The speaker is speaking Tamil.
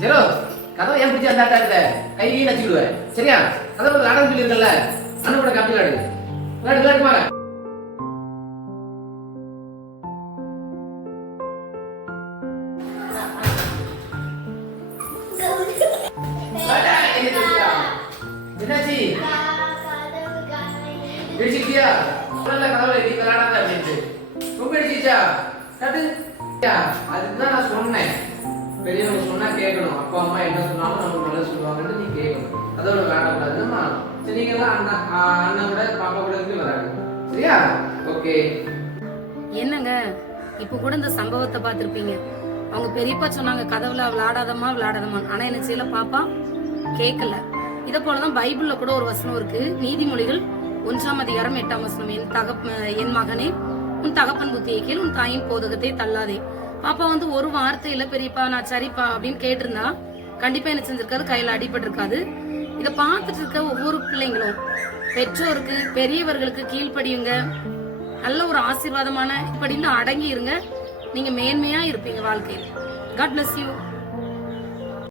ஜெரோ கதவை ஏன் பிடிச்சி அந்த இருக்க கை கீழே வச்சுக்கிடுவேன் சரியா? கதவை விளாட சொல்லியிருக்கல அண்ணன் கூட காப்பி விளாடு விளாடு விளாடுமா என்னாச்சு? பிடிச்சிக்கிட்டியா நல்ல கதவுல நீ விளையாடாத அப்படின்ட்டு. ரொம்ப பிடிச்சிச்சா நான் சொன்னேன். பெரியவங்க சொன்னா கேட்கணும் அப்பா அம்மா என்ன சொன்னாலும் நமக்கு நல்லா சொல்லுவாங்கன்னு நீ கேட்கணும் அதோட விளையாடக்கூடாதுமா சரி நீங்க எல்லாம் அண்ணா அண்ணன் கூட பாப்பா கூட இருந்து வராங்க. சரியா? ஓகே. என்னங்க? இப்ப கூட இந்த சம்பவத்தை பார்த்திருப்பீங்க. அவங்க பெரியப்பா சொன்னாங்க கதவுல விளையாடாதம்மா விளையாடாதம்மா ஆனா என்ன செய்யல பாப்பா? கேட்கல இத போலதான் பைபிள்ல கூட ஒரு வசனம் இருக்கு. நீதிமொழிகள் ஒன்றாம் அதிகாரம் எட்டாம் வசனம் என் தகப் என் மகனே உன் தகப்பன் புத்தியை கேள் உன் தாயின் போதகத்தை தள்ளாதே. பாப்பா வந்து ஒரு வார்த்தையில பெரியப்பா நான் சரிப்பா அப்படின்னு கேட்டிருந்தா கண்டிப்பா என்ன செஞ்சிருக்காது கையில அடிபட்டு இருக்காது இத பார்த்துட்டு இருக்க ஒவ்வொரு பிள்ளைங்களும் பெற்றோருக்கு பெரியவர்களுக்கு கீழ்ப்படியுங்க. நல்ல ஒரு ஆசீர்வாதமான இப்படின்னு அடங்கி இருங்க நீங்க மேன்மையா இருப்பீங்க வாழ்க்கையில். God bless you